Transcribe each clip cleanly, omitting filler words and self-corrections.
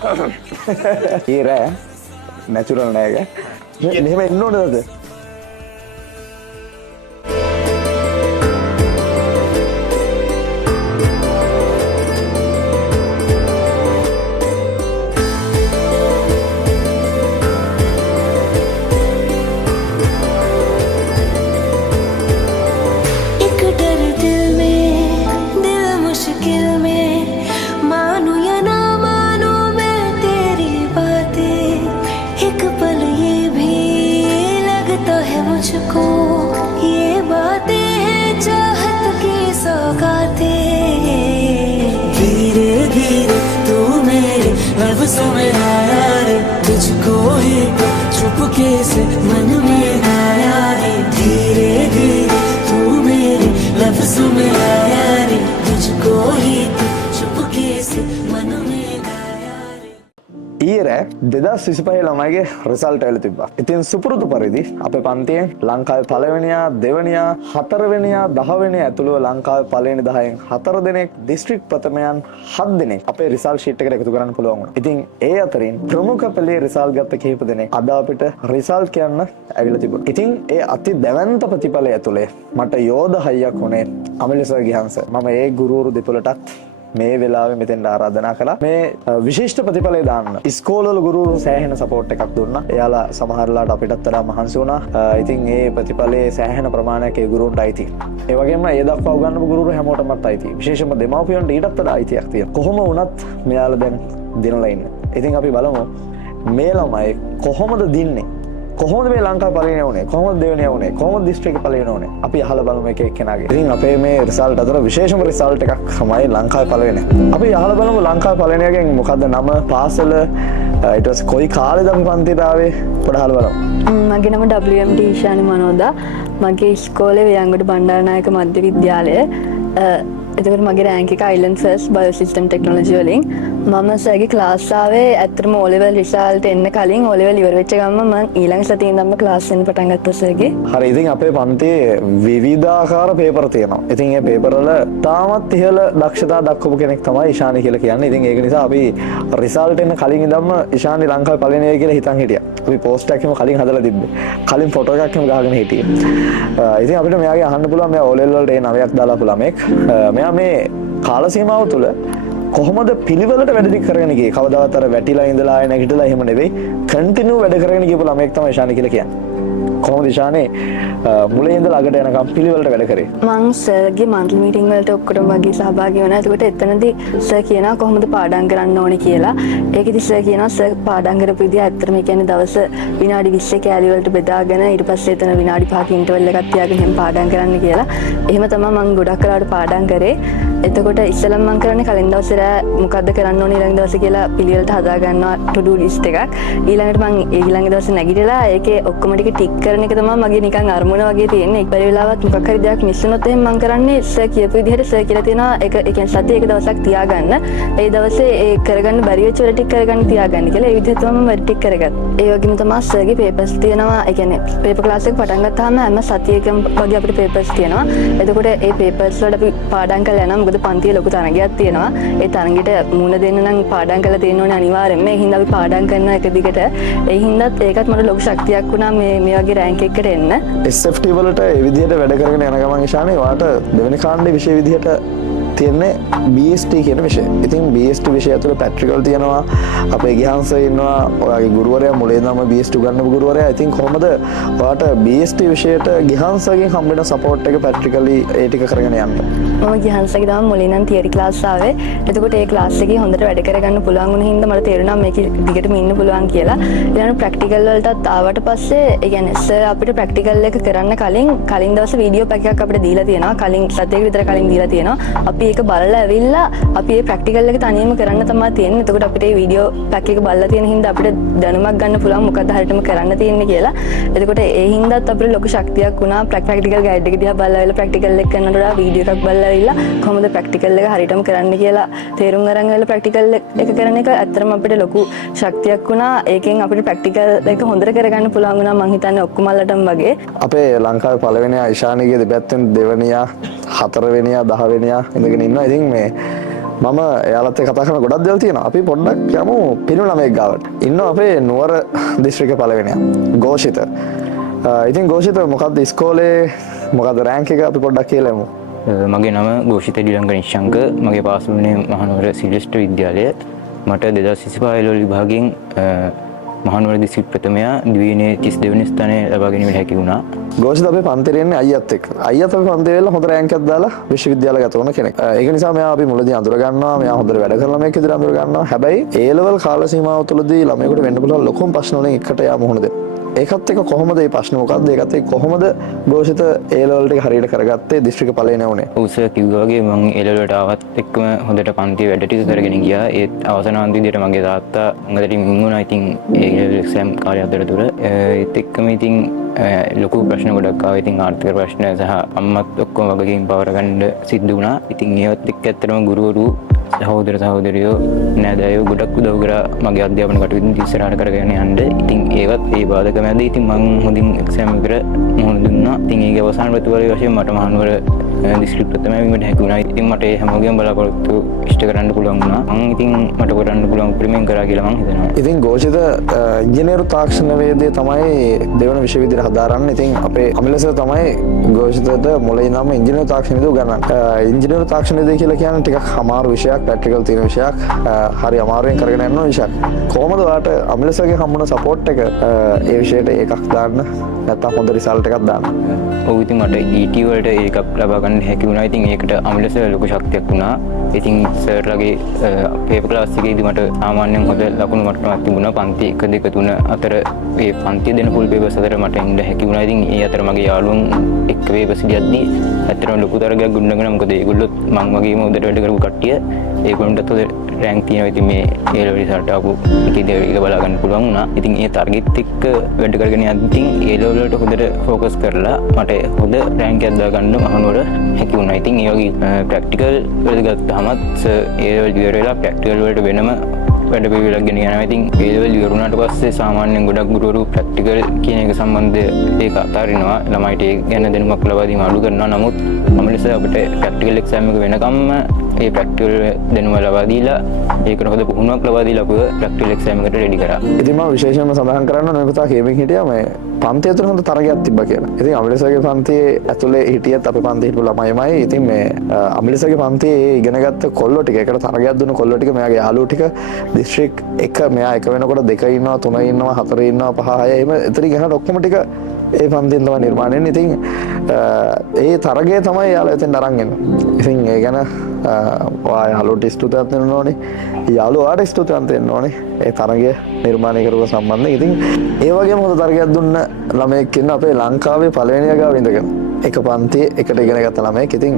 ඒ රෑ නැචුරල් නෑක මෙහෙම එන්න ඕනද में आया रे तुझको ही तो चुपके से मन में आया रे धीरे धीरे तू मेरे लफ्ज़ों में आया रे तुझको ही तो चुपके से मन में आया रे ඊරෑ 2025 ළමයිගේ රිසල්ට් එළ තිබ්බා. ඉතින් සුපුරුදු පරිදි අපේ පන්තියෙන් ලංකාවේ පළවෙනියා, දෙවෙනියා, හතරවෙනියා, 10 වෙනියා ඇතුළුව ලංකාවේ පළවෙනි 10න් 4 දෙනෙක්, දිස්ත්‍රික් ප්‍රථමයන් 7 දෙනෙක් අපේ රිසල්ට් ෂීට් එකට එකතු කරන්න පුළුවන් වුණා. ඉතින් ඒ අතරින් ප්‍රමුඛ පෙළේ රිසල්ට් ගත්ත කිහිප දෙනෙක් අද අපිට රිසල්ට් කියන්න ඇවිල්ලා තිබුණා. ඉතින් ඒ අති දැවැන්ත ප්‍රතිඵලය ඇතුලේ මට යෝධ හයියක් වුණේ අමිල සර් ගිහන්ස. මම ඒ ගුරුවරු දෙපළටත් මේ වෙලාවේ මෙතෙන්ට ආරාධනා කළා මේ විශිෂ්ට ප්‍රතිඵලය දාන්න. ඉස්කෝලවල ගුරුවරු සෑහෙන සපෝට් එකක් දුන්නා. එයාලා සමහරලාට අපිටත් වඩා මහන්සි වුණා. ඉතින් ඒ ප්‍රතිඵලයේ සෑහෙන ප්‍රමාණයක් ඒ ගුරුවරුන්ට අයිති. ඒ වගේම ඒ දක්වා උගන්වපු ගුරුවරු හැමෝටමත් අයිති. විශේෂයෙන්ම දෙමාපියන්ට ඊටත් වඩා අයිතියක් තියෙනවා. කොහොම වුණත් මෙයාලා දැන් දිනලා ඉන්නේ. ඉතින් අපි බලමු මේ ළමයි කොහොමද දින්නේ? කොහොමද මේ ලංකාවේ පළවෙනි වුණේ? කොහොමද දෙවෙනි වුණේ? කොහොමද දිස්ත්‍රික්ක පළවෙනි වුණේ? අපි අහලා බලමු එක එක්කෙනාගේ. ඉතින් අපේ මේ රිසල්ට් අතර විශේෂම රිසල්ට් එකක් තමයි ලංකාවේ පළවෙනි. අපි අහලා බලමු ලංකාවේ පළවෙනියගෙන් මොකද්ද නම, පාසල, ඊට පස්සේ කොයි කාලෙද අපි පන්තියට ආවේ? පොඩ්ඩක් අහලා බලමු. මගේ නම WMD ඊශානි මනෝදා. මගේ ඉස්කෝලේ වේයන්ගොඩ බණ්ඩාරනායක මධ්‍ය විද්‍යාලය. එතකොට මගේ රෑන්ක් එක island first bio system technology වලින්. මම සර්ගේ ක්ලාස් ආවේ ඇත්තටම O level රිසල්ට් එන්න කලින් O level ඉවර වෙච්ච ගමන් මම ඊළඟ සතියේ ඉඳන්ම ක්ලාස් එන්න පටන් ගත්තා සර්ගේ. හරි. ඉතින් අපේ පන්තියේ විවිධාකාර පේපර් තියෙනවා. ඉතින් මේ පේපර් වල තාමත් ඉහළ දක්ෂතා දක්වපු කෙනෙක් තමයි ඉශානි කියලා කියන්නේ. ඉතින් ඒක නිසා අපි රිසල්ට් එන්න කලින් ඉඳන්ම ඉශානි ලංකාවේ පළවෙනි වෙයි කියලා හිතන් හිටියා. අපි පෝස්ට් එකක් කලින් හදලා තිබ්බේ. කලින් ෆොටෝ එකක් ගහගෙන හිටියේ. ඉතින් අපිට මෙයාගේ අහන්න පුළුවන් මෙයා O level වලට ඒ 9ක් දාලා ළමෙක්. මෙයා මේ කාල සීමාව තුළ කොහොමද පිළිවෙලට වැඩ ටික කරගෙන ගියේ? කවදාවත් අර වැටිලා ඉඳලා ආය නැගිටලා එහෙම නෙවෙයි. කන්ටිනියු වැඩ කරගෙන ගියපු ළමෙක් තමයි ඉශානි කියලා කියන්නේ. කොහොමද ඉශානි මුලින් ඉඳලා අගට යනකම් පිළිවෙලට වැඩ කරේ? මම සර්ගේ මන්ත්ලි මීටින් වලට ඔක්කොටම වගේ සහභාගී වුණා. එතකොට එතනදී සර් කියනවා කොහොමද පාඩම් කරන්න ඕනේ කියලා. ඒකෙදි සර් කියනවා සර් පාඩම් කරපු විදිහ ඇත්තටම කියන්නේ දවස් විනාඩි 20 කෑලි වලට බෙදාගෙන ඊට පස්සේ එතන විනාඩි 5ක ඉන්ටර්වල් එකක් තියාගෙන එහෙම පාඩම් කරන්න කියලා. එහෙම තමයි මම ගොඩක් වෙලාවට පාඩම් කරේ. එතකොට ඉස්සෙල්ලම මම කරන්නේ කලින් දවසේ රෑ මොකද්ද කරන්න ඕනේ ඊළඟ දවසේ කියලා පිළිවෙලට හදා ගන්නවා to do list එකක්. ඊළඟට මම ඊළඟ දවසේ නැගිටලා ඒකේ ඔක්කොම ටික ටික් කරන එක තමයි මගේ නිකන් අරමුණ වගේ තියෙන්නේ. එක් වෙලාවක් මොකක් හරි දෙයක් මිස් වුණොත් එහෙනම් මම කරන්නේ සර් කියපු විදිහට සර් කියලා තියෙනවා ඒක ඒ කියන්නේ සතියේ එක දවසක් තියාගන්න. ඒ දවසේ ඒ කරගන්න බැරි වෙච්ච වැඩ ටික කරගන්න තියාගන්න කියලා ඒ විදිහට තමයි මම වැඩ ටික කරගත්තේ. ඒ වගේම තමයි සර්ගේ පේපර්ස් තියෙනවා. ඒ කියන්නේ පේපර් ක්ලාස් එක පටන් ගත්තාම හැම සතියකම වගේ අපිට පේපර්ස් තියෙනවා. එතකොට ඒ පේපර්ස් වලට අපි පාඩම් කරලා යනවා. මොකද පන්තියේ ලොකු තරගයක් තියෙනවා. ඒ තරගෙට මුණ දෙන්න නම් පාඩම් කරලා තියෙන්න ඕනේ අනිවාර්යෙන්ම. ඒ හින්දා අපි පාඩම් කරන එක දිගට ඒ හින්දාත් ඒකත් මට ලොකු ශක්තියක් වුණා මේ වගේ රෑන්ක් එකකට එන්න. SFT වලට ඒ විදිහට වැඩ කරගෙන යන ගමන් ඉශානි ඔයාට දෙවෙනි කාණ්ඩේ විෂය විදිහට තියෙන්නේ BST කියන විෂය. ඉතින් BST විෂය ඇතුළේ ප්‍රැක්ටිකල් තියෙනවා. අපේ ගිහන්ස ඉන්නවා. ඔයාගේ ගුරුවරයා මුලින් ඉඳන්ම BST උගන්වපු ගුරුවරයා. ඉතින් කොහොමද ඔයාට BST විෂයට ගිහන්සගෙන් හම්බ වෙන සපෝට් එක ප්‍රැක්ටිකලි ඒ ටික කරගෙන යන්න? මම ගිහන්සගේ තමයි මුලින් නම් තියරි ක්ලාස් ආවේ. එතකොට ඒ ක්ලාස් එකේ හොඳට වැඩ කරගන්න පුළුවන් වුණ හින්දා මට තේරුණා මේක දිගටම ඉන්න පුළුවන් කියලා. ඊළඟ ප්‍රැක්ටිකල් වලටත් ආවට පස්සේ ඒ කියන්නේ සර් අපිට ප්‍රැක්ටිකල් එක කරන්න කලින් දවසේ වීඩියෝ පැක් එකක් අපිට දීලා තියෙනවා. කලින් සතියක විතර කලින් දීලා තියෙනවා. අපි ඒක බලලා ඇවිල්ලා අපි මේ ප්‍රැක්ටිකල් එක තනියම කරන්න තමයි තියෙන්නේ. එතකොට අපිට මේ වීඩියෝ පැක් එක බලලා තියෙන හින්දා අපිට දැනුමක් ගන්න පුළුවන් මොකක්ද හරියටම කරන්න තියෙන්නේ කියලා. එතකොට ඒ හින්දාත් අපිට ලොකු ශක්තියක් වුණා. ප්‍රැක්ටිකල් ගයිඩ් එක දිහා බලලා ඇවිල්ලා ප්‍රැක්ටිකල් එක කරනකොට වඩා වීඩියෝ එකක් බලලා ඇවිල්ලා කොහොමද ප්‍රැක්ටිකල් එක හරියටම කරන්න කියලා තේරුම් අරන් ඇවිල්ලා ප්‍රැක්ටිකල් එක කරන එක ඇත්තටම අපිට ලොකු ශක්තියක් වුණා. ඒකෙන් අපිට ප්‍රැක්ටිකල් එක හොඳට කරගන්න පුළුවන් වුණා. මං හිතන්නේ ඔක්කොමලටම වගේ. අපේ ලංකාවේ පළවෙනියා ඉශානිගේ දෙපැත්තෙන් දෙවෙනියා, හතරවෙනියා, 10 වෙනියා ඉඳගෙන ඉන්නවා. ඉතින් මේ මම එයාලත් එක්ක කතා කරන ගොඩක් දේවල් තියෙනවා. අපි පොඩ්ඩක් යමු පිරිමි ළමයෙක් ගාවට. ඉන්නවා අපේ නුවර දිස්ත්‍රික්කේ පළවෙනියා ഘോഷිත. ඉතින් ഘോഷිත මොකද්ද ඉස්කෝලේ මොකද්ද රෑන්ක් එක අපි පොඩ්ඩක් කියලා යමු. මගේ නම ഘോഷිත ඩිලංග නිශ්ශංක. මගේ පාස් වුණේ මහනුවර සිල්වෙස්ටර් විද්‍යාලය. මට 2025 එළවලු විභාගයෙන් මහනුවර දිස්ත්‍රික් ප්‍රථමයා දිවයිනේ 32 වෙනි ස්ථානය ලබා ගැනීමට හැකි වුණා. ഘോഷිත අපේ පන්තියේ ඉන්නේ අයියත් එක්ක. අයියත් අපේ පන්තියේ වෙලා හොඳ රෑන්ක් එකක් දාලා විශ්වවිද්‍යාල ගත වුණ කෙනෙක්. ඒක නිසා මෙයා අපි මුලදී අඳුර ගන්නවා. මෙයා හොඳට වැඩ කරන ළමයෙක් විදිහට අඳුර ගන්නවා. හැබැයි A level කාල සීමාව තුළදී ළමයෙකුට වෙන්න පුළුවන් ලොකුම ප්‍රශ්න වලින් එකට යා මුහුණ දෙන්න. ඒකත් එක්ක කොහොමද මේ ප්‍රශ්න මොකද්ද? ඒකත් එක්ක කොහොමද ഘോഷිත A level ටික හරියට කරගත්තේ දිස්ත්‍රික්ක පළවෙනි වුණේ? උස කිව්වා වගේ මම එළවලට ආවත් එක්කම හොඳට පන්තියේ වැඩ ටික කරගෙන ගියා. ඒත් අවසාන අන්තිමේදී මගේ තාත්තා හොඳට මින්ගුණා. ඉතින් ඒ එක්සෑම් කාලය අතරතුර ඒත් එක්කම ඉතින් ලොකු ප්‍රශ්න ගොඩක් ආවා. ඉතින් ආර්ථික ප්‍රශ්න සහ අම්මත් ඔක්කොම වගකීම් පවර ගන්න සිද්ධ වුණා. ඉතින් ඒවත් එක්ක ඇත්තටම ගුරුවරු සහෝදර සහෝදරියෝ නෑදෑයෝ ගොඩක් උදව් කරා මගේ අධ්‍යාපන කටයුතු ඉස්සරහට කරගෙන යන්න. ඉතින් ඒවත් ඒ බාධක මැද ඉතින් මම හොඳින් එක්සෑම් එකට මුහුණ දුන්නා. ඉතින් ඒකේ අවසාන ප්‍රතිඵලය වශයෙන් මට මහනුවර දිස්ත්‍රික් ප්‍රථමයා වීමට හැකි වුණා. ඉතින් මට ඒ හැමෝගෙම බලාපොරොත්තු ඉෂ්ට කරන්න පුළුවන් වුණා. මම ඉතින් මට කරන්න පුළුවන් උපරිමයෙන් කරා කියලා මම හිතනවා. ඉතින් ഘോഷිත ඉංජිනේරු තාක්ෂණ වේදයේ තමයි දෙවන විශ්වවිද්‍යාලය හදාරන්නේ. ඉතින් අපේ අමිලස තමයි ഘോෂිතට මුලින් ඉඳන්ම ඉංජිනේරු තාක්ෂණ වේදය උගන්වන්නේ. ඉංජිනේරු තාක්ෂණ වේදය කියලා කියන්නේ ටිකක් අමාරු විෂයක්, ප්‍රැක්ටිකල් තියෙන විෂයක්, හරි අමාරුවෙන් කරගෙන යන විෂයක්. කොහොමද ඔයාලට අමිලසගේ හම්බුන සපෝට් එක ඒ විෂයට එකක් දාන්න නැත්නම් හොඳ රිසල්ට් එකක් දාන්න? ඔව් ඉතින් මට ET වලට ඒකක් ලබා ගන්න හැකි වුණා. ඉතින් ඒකට අමිලස ලොකු ශක්තියක් වුණා. ඉතින් සර්ලගේ පේපර් ක්ලාස් එකේදී මට සාමාන්‍යයෙන් හොඳ ලකුණු මට්ටමක් තිබුණා. පන්ති 1 2 3 අතර මේ පන්ති දෙන ෆුල් පේපර්ස් අතර මට ඉන්න හැකි වුණා. ඉතින් ඒ අතර මගේ යාළුවෝ එක්ක පේපර්ස් ලියද්දී ඇත්තටම ලොකු තරගයක් ගුණගෙන මොකද ඒගොල්ලොත් මං වගේම උදේට වැඩ කරපු කට්ටිය ඒගොල්ලන්ටත් රෑන්ක් තියෙනවා. ඉතින් මේ ඒ ලෙවල් රිසල්ට් ආපු එකේදී ඒක බලා ගන්න පුළුවන් වුණා. ඉතින් ඒ ටාගට් එක්ක වැඩ කරගෙන යද්දී ඒ ලෙවල් වලට හොඳට ફોකස් කරලා මට හොඳ රෑන්ක් එකක් දා ගන්න මහනුවර හැකි වුණා. ඉතින් ඒ වගේ ප්‍රැක්ටිකල් වලට ගත්තාමත් ඒ ලෙවල් ඉවර වෙලා ප්‍රැක්ටිකල් වලට වෙනම වැඩ පිළිවෙලක් ගෙන යනවා. ඉතින් ඒ ලෙවල් ඉවර වුණාට පස්සේ සාමාන්‍යයෙන් ගොඩක් ගුරුවරු ප්‍රැක්ටිකල් කියන එක සම්බන්ධ ඒක අතාරිනවා. ළමයිට ඒ ගැන දැනුමක් ලබා දීම අඩු කරනවා. නමුත් මම ලෙස අපිට ප්‍රැක්ටිකල් එක්සෑම් එක වෙනකම්ම ඒ ප්‍රැක්ටිකල් දැනුම ලබා දීලා ඒකට හොඳ පුහුණුවක් ලබා දීලා අපිව ප්‍රැක්ටිකල් එක්සෑම් එකට රෙඩි කරා. ඉතින් මම විශේෂයෙන්ම සඳහන් කරන්න ඕනේ පුතා කේමින් හිටියා මේ පන්තිය ඇතුළේ හොඳ තරගයක් තිබ්බා කියලා. ඉතින් අමිලසගේ පන්තියේ ඇතුළේ හිටියත් අපේ පන්තියේ හිටපු ළමයිමයි. ඉතින් මේ අමිලසගේ පන්තියේ ඉගෙනගත්ත කොල්ලෝ ටික එකට තරගයක් දුන්න කොල්ලෝ ටික මෙයාගේ යාළුවෝ ටික දිස්ත්‍රික් එක මෙයා එක වෙනකොට 2 ඉන්නවා 3 ඉන්නවා 4 ඉන්නවා 5 6 එහෙම එතනින් එහාට ඔක්කොම ටික ඒ පන්තියෙන් තමයි නිර්මාණය වෙන්නේ. ඉතින් ඒ තරගය තමයි යාළුවා එතෙන් අරන් එන්නේ. ඉතින් ඒ ගැන ඔයා යාළුවෝට ස්තුතියක් දෙන්න ඕනේ. යාළුවාට ස්තුතියක් දෙන්න ඕනේ. ඒ තරගය නිර්මාණය කරපු සම්බන්ධයෙන්. ඉතින් ඒ වගේම හොඳ තරගයක් දුන්න ළමයෙක් ඉන්න අපේ ලංකාවේ පළවෙනි ගාව ඉඳගෙන එක පන්තියේ එකට ඉගෙන ගත්ත ළමයෙක්. ඉතින්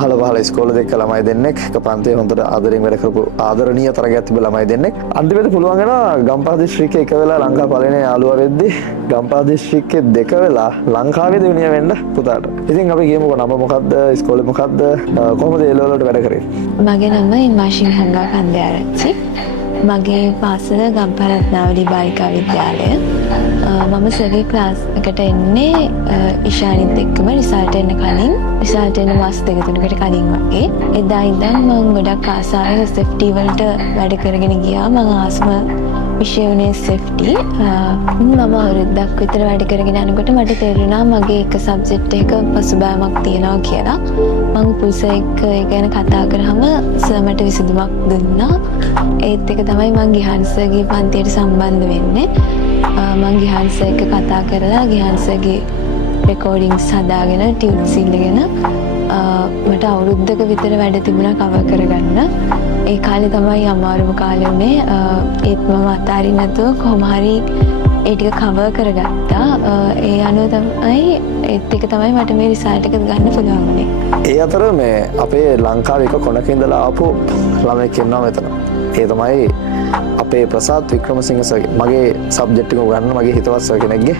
අහල පහල ඉස්කෝලේ දෙක ළමයි දෙන්නෙක් එක පන්තියේ හොඳට ආදරෙන් වැඩ කරපු ආදරණීය තරගයක් තිබ්බ ළමයි දෙන්නෙක්. අන්තිමට පුළුවන් වෙනවා ගම්පහ දිස්ත්‍රික්කයේ එක වෙලා ලංකා පළවෙනි යාළුවා වෙද්දී ගම්පහ දිස්ත්‍රික්කයේ දෙක වෙලා ලංකාවේ දෙවෙනිය වෙන්න පුතාට. ඉතින් අපි කියමුකෝ නම මොකද්ද, ඉස්කෝලේ මොකද්ද, කොහොමද ඒ ලෙවල් වලට වැඩ කරේ? මගේ නම ඉමාෂින් හංගා කන්දයාරච්චි. මගේ පාසල ගම්පහ රත්නාවලී බාලිකා විද්‍යාලය. මම සර්ගේ ක්ලාස් එකට එන්නේ ඉෂානිත් එක්කම රිසල්ට් එන්න කලින්. රිසල්ට් එන්න මාස 2-3කට කලින් වගේ. එදා ඉඳන් මම ගොඩක් ආසාවෙන් SFT වලට වැඩ කරගෙන ගියා. මම ආසම විෂය වුණේ SFT. මම අවුරුද්දක් විතර වැඩ කරගෙන යනකොට මට තේරුණා මගේ එක සබ්ජෙක්ට් එක පසුබෑමක් තියෙනවා කියලා. මම පුල්ස එක්ක ඒ ගැන කතා කරාම සර් මට විසඳුමක් දුන්නා. ඒත් එක තමයි මම ගිහාන් සර්ගේ පන්තියට සම්බන්ධ වෙන්නේ. මම ගිහාන් සර් එක්ක කතා කරලා ගිහාන් සර්ගේ රෙකෝඩින්ග්ස් හදාගෙන ටියුට්ස් ඉල්ලගෙන මට අවුරුද්දක විතර වැඩ තිබුණා කවර් කරගන්න. ඒ කාලේ තමයි අමාරුම කාලේ වුණේ. ඒත් මම අතාරින්න නැතුව කොහොම හරි ඒ ටික කවර් කරගත්තා. ඒ අනුව තමයි ඒත් එක තමයි මට මේ රිසල්ට් එක ගන්න පුළුවන් වුණේ. ඒ අතර මේ අපේ ලංකාවේ එක කොනක ඉඳලා ආපු ළමෙක් ඉන්නවා මෙතන. ඒ තමයි අපේ ප්‍රසාද් වික්‍රමසිංහ සර්. මගේ සබ්ජෙක්ට් එක උගන්වන මගේ හිතවත් සර් කෙනෙක්ගේ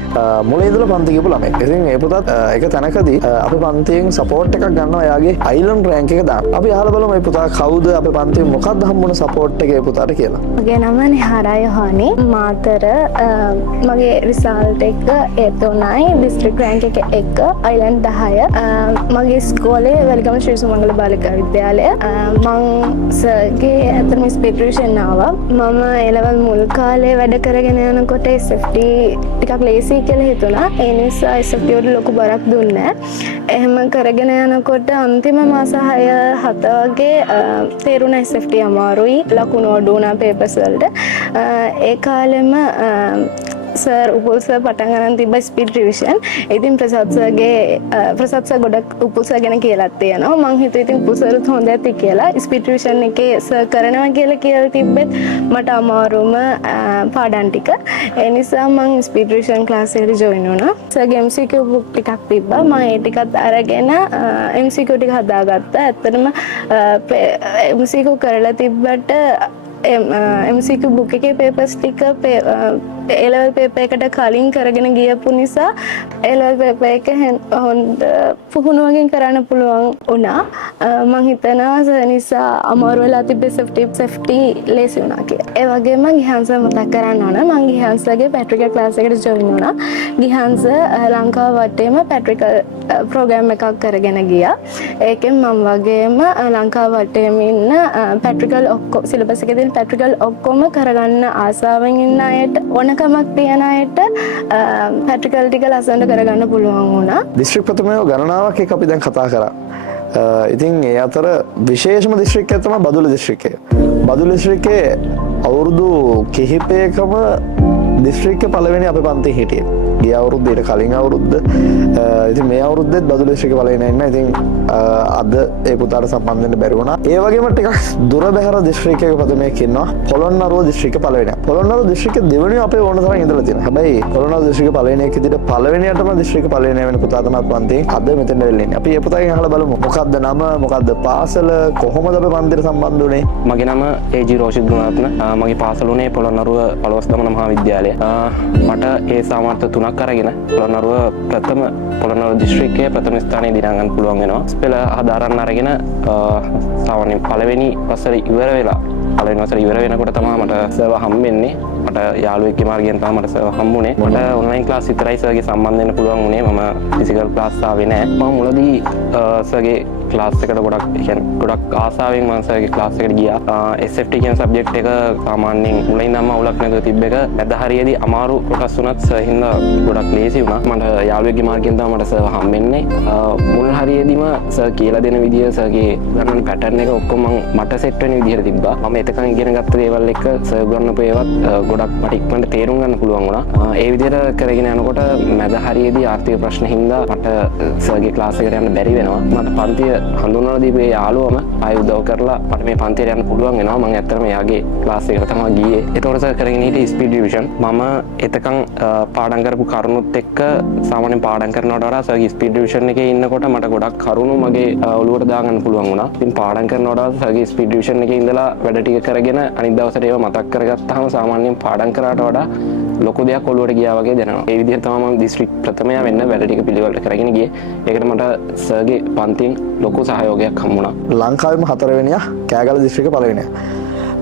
මුල ඉඳලා පන්ති ගිහපු ළමෙක්. ඉතින් ඒ පුතත් එක තැනකදී අපේ පන්තියෙන් සපෝට් එකක් ගන්නවා එයාගේ අයිලන්ඩ් රෑන්ක් එක දාන්න. අපි අහලා බලමු මේ පුතා කවුද අපේ පන්තියෙන් මොකක්ද හම්බුන සපෝට් එක ඒ පුතාට කියලා. මගේ නම නිහාරා යොහානි. මාතර මගේ රිසල්ට් එක 3යි දිස්ත්‍රික් රෑන්ක් එක 1 අයිලන්ඩ් 10 මගේ ස්කෝලේ වැලිගම ශ්‍රී සුමංගල බාලිකා විද්‍යාලය මං සර්ගේ ඇත්තටම ස්පීඩ් ආවා මම A-level මුල් කාලේ වැඩ කරගෙන යනකොට SFT ටිකක් ලේසි කියලා හිතුණා ඒ නිසා SFT වලට ලොකු බරක් දුන්නේ නැහැ එහෙම කරගෙන යනකොට අන්තිම මාස 6-7 වගේ තේරුණා SFT අමාරුයි ලකුණු අඩු වුණා පේපර්ස් වලට ඒ කාලෙම සර් උපුල් සර් පටන් ගන්න තිබ්බ ස්පීඩ් රිවිෂන්. ඉතින් ප්‍රසාද් සර් ගොඩක් උපුල් සර් ගැන කියලාත් තියෙනවා. මං හිතුවා ඉතින් උපුල් සර්ත් හොඳ ඇති කියලා. ස්පීඩ් රිවිෂන් එකේ සර් කරනවා කියලා තිබ්බෙත් මට අමාරුම පාඩම් ටික. ඒ නිසා මං ස්පීඩ් රිවිෂන් ක්ලාස් එකට ජොයින් වුණා. සර්ගේ MCQ බුක් ටිකක් තිබ්බා. මම ඒ ටිකත් අරගෙන MCQ ටික හදාගත්තා. ඇත්තටම MCQ කරලා තිබ්බට MCQ බුක් එකේ පේපර්ස් ටික A-level paper එකට කලින් කරගෙන ගියපු නිසා A-level paper එක හොඳ පුහුණුවකින් කරන්න පුළුවන් වුණා. මම හිතනවා ඒ නිසා අමාරු වෙලා තිබ්බ safety ලේසි වුණා කියලා. ඒ වගේම ගිහන්ස මතක් කරන්න ඕන. මම ගිහන්සගේ පැට්‍රිකල් ක්ලාස් එකට ජොයින් වුණා. ගිහන්ස ලංකාව වටේම පැට්‍රිකල් ප්‍රෝග්‍රෑම් එකක් කරගෙන ගියා. ඒකෙන් මම වගේම ලංකාව වටේම ඉන්න පැට්‍රිකල් ඔක්කොම සිලබස් එකේ තියෙන පැට්‍රිකල් ඔක්කොම කරගන්න ආසාවෙන් ඉන්න අයට ඕනකමක් තියන අයට පැට්‍රිකල් ටික ලස්සනට කරගන්න පුළුවන් වුණා. දිස්ත්‍රික් ප්‍රථමයෝ ගණනාවක් එක අපි දැන් කතා කරා. ඉතින් ඒ අතර විශේෂම දිස්ත්‍රික්කය තමයි බදුල්ල දිස්ත්‍රික්කය. බදුල්ල දිස්ත්‍රික්කයේ අවුරුදු කිහිපයකම දිස්ත්‍රික්කයේ පළවෙනි අපේ පන්තියේ හිටියේ. ගිය අවුරුද්දේට කලින් අවුරුද්ද ඉතින් මේ අවුරුද්දෙත් බදුල්ල දිස්ත්‍රික්කයේ පළවෙනි ඉන්න. ඉතින් අද ඒ පුතාට සම්බන්ධ වෙන්න බැරි වුණා. ඒ වගේම ටිකක් දුර බැහැර දිස්ත්‍රික්කයක ප්‍රථමයක් ඉන්නවා. පොළොන්නරුව දිස්ත්‍රික්කයේ පළවෙනි. පොළොන්නරුව දිස්ත්‍රික්කයේ දෙවෙනිව අපේ ඕන තරම් ඉඳලා තියෙනවා. හැබැයි පොළොන්නරුව දිස්ත්‍රික්කයේ පළවෙනි එක විදිහට පළවෙනියටම දිස්ත්‍රික්කයේ පළවෙනි වෙන පුතා තමයි පන්තියෙන් අද මෙතන වෙලා ඉන්නේ. අපි ඒ පුතාගෙන් අහලා බලමු. මොකක්ද නම? මොකක්ද පාසල? කොහොමද අපේ පන්තියට සම්බන්ධ වුනේ? මගේ නම AG රෝෂිත් ගුණරත්න. මගේ පාසල උනේ පොළොන්නරුව පළවස් දමන මහා විද්‍යාලය. මට ඒ සාමර්ථ්‍ය 3ක් අරගෙන පොළොන්නරුව පොළොන්නරුව දිස්ත්‍රික්කයේ ප්‍රථම ස්ථානයේ දිනා ගන්න පුළුවන් වෙනවා. පෙළ ආධාරණ අරගෙන සාමාන්‍යයෙන් පළවෙනි වසර ඉවර වෙනකොට තමයි මට සර්ව හම්බෙන්නේ. මට යාළුවෙක්ගේ මාර්ගයෙන් තමයි මට සර්ව හම්බුනේ. මට ඔන්ලයින් ක්ලාස් විතරයි සර්ගේ සම්බන්ධ වෙන්න පුළුවන් වුණේ. මම ෆිසිකල් ක්ලාස් ආවේ නැහැ. මම මුලදී සර්ගේ ක්ලාස් එකට ගොඩක් ආසාවෙන් මම සර්ගේ ක්ලාස් එකට ගියා. SFT කියන සබ්ජෙක්ට් එක සාමාන්‍යයෙන් මුලින් ඉඳන්ම අවුලක් නැතුව තිබ්බ එක. මැද හරියේදී අමාරු කොටස් වුණත් සර් හින්දා ගොඩක් ලේසි වුණා. මට යාළුවෙක්ගේ මාර්ගයෙන් තමයි මට සර්ව හම්බෙන්නේ. මුල් හරියේදීම සර් කියලා දෙන විදිය සර්ගේ ගණන් පැටර්න් එක ඔක්කොම මට සෙට් වෙන විදිහට තිබ්බා. මම එතකන් ඉගෙන ගත්ත දේවල් එක සර් ගන්නපු ඒවත් ගොඩක් මට ඉක්මනට තේරුම් ගන්න පුළුවන් වුණා. ඒ විදිහට කරගෙන යනකොට මැද හරියේදී ආර්ථික ප්‍රශ්න හින්දා මට සර්ගේ ක්ලාස් එකට යන්න බැරි වෙනවා. මට පන්තිය හඳුන්වලා දීපේ යාළුවම ආයෙ උදව් කරලා මට මේ පන්තියට යන්න පුළුවන් වෙනවා. මම ඇත්තටම එයාගේ ක්ලාස් එකට තමයි ගියේ. ඒතකොට සර් කරගෙන හිටියේ ස්පීඩ් රිවිෂන්. මම එතකන් පාඩම් කරපු කරුණුත් එක්ක සාමාන්‍යයෙන් පාඩම් කරනවට වඩා සර්ගේ ස්පීඩ් රිවිෂන් එකේ ඉන්නකොට මට ගොඩක් කරුණු මගේ ඔළුවට දාගන්න පුළුවන් වුණා. ඉතින් පාඩම් කරනවට වඩා සර්ගේ ස්පීඩ් රිවිෂන් එකේ ඉඳලා වැඩ ටික කරගෙන අනිත් දවසට ඒවා මතක් කරගත්තාම සාමාන්‍යයෙන් පාඩම් කරාට වඩා ලොකු දෙයක් ඔළුවට ගියා වගේ දැනෙනවා. ඒ විදිහට තමයි මම දිස්ත්‍රික් ප්‍රථමයා වෙන්න වැඩ ටික පිළිවෙලට කරගෙන ගියේ. ඒකට මට සර්ගේ පන්තියෙන් ලොකු සහයෝගයක් හම්බුණා. ලංකාවේම 4 වෙනියා කෑගල දිස්ත්‍රික්කයේ පළවෙනියා.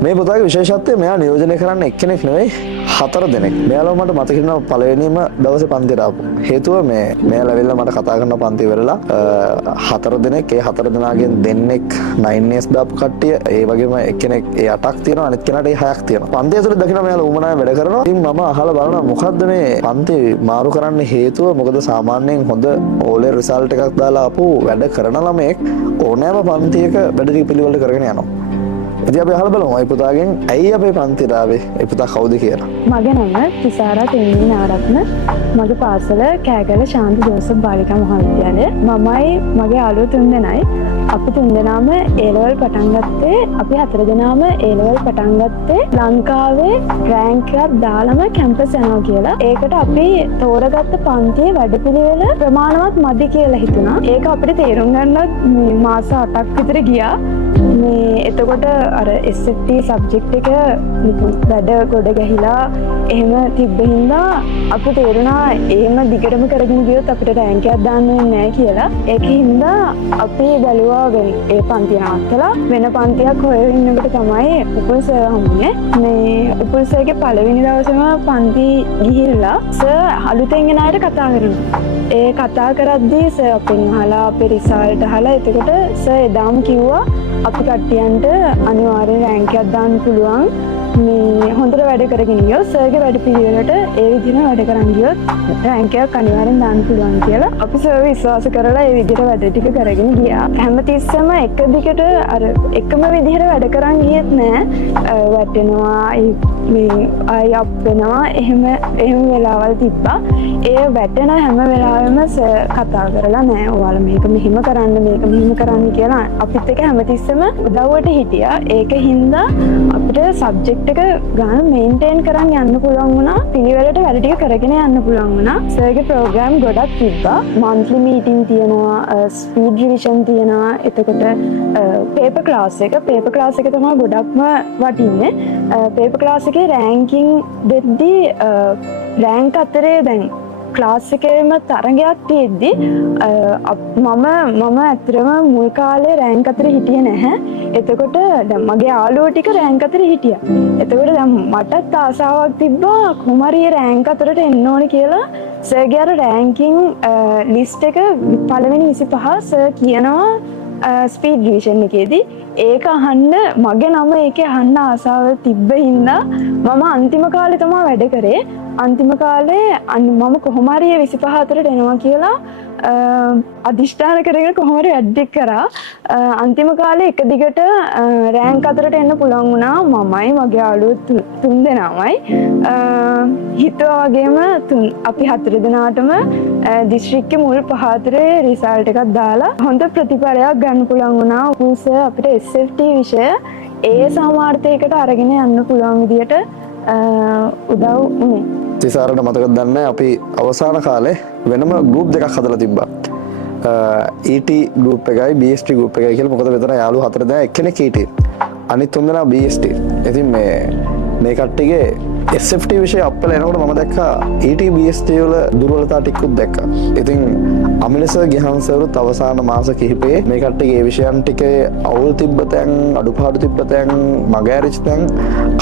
මේ පුතාගේ විශේෂත්වය මෙයා නියෝජනය කරන්න එක්කෙනෙක් නෙවෙයි 4 දෙනෙක්. මෙයාලා මට මතක හිටිනවා පළවෙනිම දවසේ පන්තියට ආපු. හේතුව මෙයාලා වෙලා මට කතා කරන පන්ති ඉවරලා 4 දෙනෙක්. ඒ 4 දෙනාගෙන් දෙන්නෙක් 9S දාපු කට්ටිය. ඒ වගේම එක්කෙනෙක් 8ක් තියෙනවා. අනිත් කෙනාට 6ක් තියෙනවා. පන්ති ඇතුලේ දකින්න මෙයාලා උමනාවෙන් වැඩ කරනවා. ඉතින් මම අහලා බලනවා මොකද්ද මේ පන්ති මාරු කරන්න හේතුව? මොකද සාමාන්‍යයෙන් හොඳ ඕලේ රිසල්ට් එකක් දාලා ආපු වැඩ කරන ළමෙක් ඕනෑම පන්තියක වැඩ ටික පිළිවෙලට කරගෙන යනවා. ඉතින් අපි අහලා බලමු මේ පුතාගෙන් ඇයි අපේ පන්තියට ආවේ? ඒ පුතා කවුද කියලා. මගේ නම තිසාරා තෙන්නී නාරත්න. මගේ පාසල කෑගල ශාන්ති ජෝසප් බාලිකා මහාවිද්‍යාලය. මමයි මගේ යාළුවෝ 3 දෙනයි. අපි 3 දෙනාම A-level පටන් ගත්තේ අපි 4 දෙනාම A-level පටන් ගත්තේ ලංකාවේ රෑන්ක් එකක් දාලම කැම්පස් යනවා කියලා. ඒකට අපි තෝරගත්ත පන්තියේ වැඩපිළිවෙල ප්‍රමාණවත් මදි කියලා හිතුණා. ඒක අපිට තේරුම් ගන්නත් මාස 8ක් විතර ගියා. මේ එතකොට අර SFT සබ්ජෙක්ට් එක වැඩ ගොඩ ගැහිලා එහෙම තිබ්බ හින්දා අපිට තේරුණා එහෙම දිගටම කරගෙන ගියොත් අපිට රෑන්ක් එකක් දාන්න වෙන්නේ නැහැ කියලා. ඒක හින්දා අපි බැලුවා ඒ පන්තිය නවත්තලා වෙන පන්තියක් හොයගෙන ඉන්නකොට තමයි උපුල් සර් හම්බුනේ. මේ උපුල් සර්ගේ පළවෙනි දවසේම පන්ති ගිහිල්ලා සර් අලුතෙන් එන අයට කතා කරනවා. ඒ කතා කරද්දී සර් අපෙන් අහලා අපේ රිසල්ට් අහලා එතකොට සර් එදාම කිව්වා අපි කට්ටියන්ට අනිවාර්යෙන් රෑන්ක් එකක් දාන්න පුළුවන් මේ හොඳට වැඩ කරගෙන ගියොත් සර්ගේ වැඩ පිළිවෙලට ඒ විදිහට වැඩ කරන් ගියොත් රෑන්ක් එකක් අනිවාර්යෙන් දාන්න පුළුවන් කියලා අපි සර් විශ්වාස කරලා ඒ විදිහට වැඩ ටික කරගෙන ගියා. හැමතිස්සෙම එක දිගට අර එකම විදිහට වැඩ කරන් ගියෙත් නෑ. වැටෙනවා මේ අය අප් වෙනවා එහෙම වෙලාවල් තිබ්බා. ඒ වැටෙන හැම වෙලාවෙම සර් කතා කරලා නෑ ඔයාලා මේක මෙහෙම කරන්න කියලා අපිත් එක හැමතිස්සෙම උදව්වට හිටියා. ඒක හින්දා අපිට සබ්ජෙක්ට් එක ගාන මේන්ටේන් කරන් යන්න පුළුවන් වුණා. පිළිවෙලට වැඩ ටික කරගෙන යන්න පුළුවන් වුණා. සර්ගේ ප්‍රෝග්‍රෑම් ගොඩක් තිබ්බා. මන්ත්ලි මීටින් තියෙනවා, ස්පීඩ් රිවිෂන් තියෙනවා. එතකොට පේපර් ක්ලාස් එක තමයි ගොඩක්ම වටින්නේ. පේපර් ක්ලාස් එකේ රෑන්කින් දෙද්දී රෑන්ක් අතරේ දැන් ක්ලාස් එකේම තරගයක් තියෙද්දි මම ඇත්තටම මුල් කාලේ රෑන්ක් අතර හිටියේ නැහැ. එතකොට දැන් මගේ යාළුවෝ ටික රෑන්ක් අතර හිටියා. එතකොට දැන් මටත් ආසාවක් තිබ්බා කොහොම හරි රෑන්ක් අතරට එන්න ඕනේ කියලා. සර්ගේ අර රෑන්කින් ලිස්ට් එක පළවෙනි 25 සර් කියනවා ස්පීඩ් රිවිෂන් එකේදී ඒක අහන්න මගේ නම ඒකේ අහන්න ආසාව තිබ්බ හින්දා මම අන්තිම කාලේ තමයි වැඩ කරේ. අන්තිම කාලේ මම කොහොම හරි 25 අතරට එනවා කියලා අදිෂ්ඨාන කරගෙන කොහොම හරි වැඩක් කරා. අන්තිම කාලේ එක දිගට රෑන්ක් අතරට එන්න පුළුවන් වුණා මමයි මගේ යාළුවෝ තුන් දෙනාමයි. හිතුවා වගේම අපි හතර දෙනාටම දිස්ත්‍රික්කේ මුල් පහ අතරේ රිසල්ට් එකක් දාලා හොඳ ප්‍රතිඵලයක් ගන්න පුළුවන් වුණා. උස අපිට SFT විෂය ඒ සමාර්ථයකට අරගෙන යන්න පුළුවන් විදියට උදව් වුණේ. තිසාරට මතකද දන්නේ අපි අවසාන කාලේ වෙනම ගෲප් දෙකක් හදලා තිබ්බා. ET ගෲප් එකයි BST ගෲප් එකයි කියලා. මොකද මෙතන යාළුවෝ හතර දෙනා එක්කෙනෙක් ET. අනිත් තුන් දෙනා BST. ඉතින් මේ කට්ටියගේ SFT විෂය අප්පල එනකොට මම දැක්කා ET BST වල දුර්වලතා ටිකකුත් දැක්කා. ඉතින් අමිල සර් ගිහන් සර්ත් අවසාන මාස කිහිපේ මේ කට්ටියගේ විෂයන් ටිකේ අවුල් තිබ්බ තැන් අඩුපාඩු තිබ්බ තැන් මගහැරිච්ච තැන්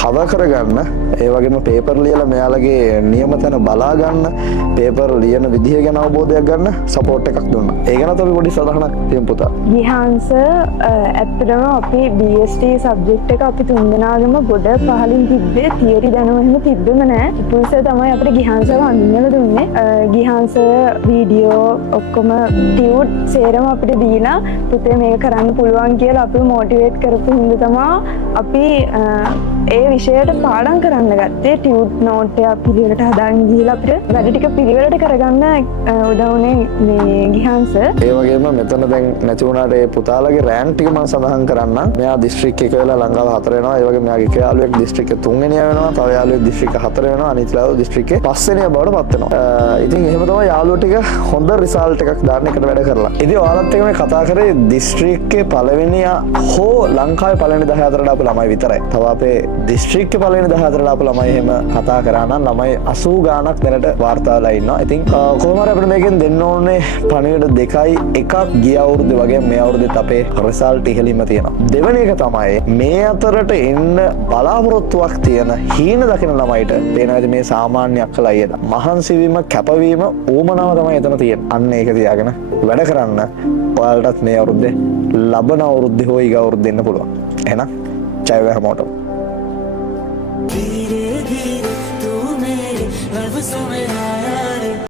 කවර් කරගන්න, ඒ වගේම පේපර් ලියලා මෙයාලගේ නියම තැන බලා ගන්න, පේපර් ලියන විදිහ ගැන අවබෝධයක් ගන්න සපෝට් එකක් දුන්නා. ඒ ගැන අපි පොඩි සටහනක් තියමු පුතා. ගිහන් සර් ඇත්තටම අපි BST සබ්ජෙක්ට් එක අපි තුන්දෙනාගේම ගොඩ පහලින් තිබ්බේ. තියරි දැනුම එහෙම තිබ්බෙම නෑ. පුල්ස තමයි අපිට ගිහන් සර් අඳින්නලා දුන්නේ. ගිහන් සර් වීඩියෝ ඔක්කොම ටියුට් සේරම අපිට දීලා පුතේ මේක කරන්න පුළුවන් කියලා අපිව මොටිවේට් කරපු හින්දා තමයි අපි ඒ විෂයට පාඩම් කරන්න ගත්තේ. ටියුට් නෝට් එක පිළිවෙලට හදාගෙන ගිහලා අපිට වැඩ ටික පිළිවෙලට කරගන්න උදව්නේ මේ ගිහන් සර්. ඒ වගේම මෙතන දැන් නැති වුණාට ඒ පුතාලගේ රෑන්ක් ටික මම සඳහන් කරන්න. මෙයා දිස්ත්‍රික් 1 වෙලා ලංකාව 4 වෙනවා. ඒ වගේම මෙයාගේ එක යාළුවෙක් දිස්ත්‍රික් 3 වෙනියා වෙනවා. තව යාළුවෙක් දිස්ත්‍රික් 4 වෙනවා. අනිත් යාළුවා දිස්ත්‍රික් 5 වෙනියා බවට පත් වෙනවා. ඉතින් එහෙම තමයි යාළුවෝ ටික හොඳ රිසල්ට් එකක් දාන්න එකට වැඩ කරලා. ඉතින් ඔයාලත් එක්ක මේ කතා කරේ දිස්ත්‍රික්කේ පළවෙනියා හෝ ලංකාවේ පළවෙනි 10 අතරට ආපු ළමයි විතරයි. තව අපේ දිස්ත්‍රික්කේ පළවෙනි 10 අතරට ආපු ළමයි එහෙම කතා කරා නම් ළමයි 80 ගාණක් දැනට වාර්තා වෙලා ඉන්නවා. ඉතින් කොහොම හරි අපිට මේකෙන් දෙන්න ඕනේ පණිවිඩ දෙකයි. එකක් ගිය අවුරුද්දේ වගේ මේ අවුරුද්දේත් අපේ රිසල්ට් ඉහළින්ම තියෙනවා. දෙවෙනි එක තමයි මේ අතරට එන්න බලාපොරොත්තුවක් තියෙන හීන දකින ළමයිට පේනවා මේ සාමාන්‍යයක් කළා කියලා. මහන්සි වීම, කැපවීම, ඌමනාව තමයි එතන තියෙන්නේ. අන්න ඒක තියාගෙන වැඩ කරන්න ඔයාලටත් මේ අවුරුද්දේ ලබන අවුරුද්දේ හෝ ඊග අවුරුද්දේ එන්න පුළුවන්. එහෙනම් ජය වේවා හැමෝටම. धीरे धीरे तू मेरे लफ्ज़ों में आया रे.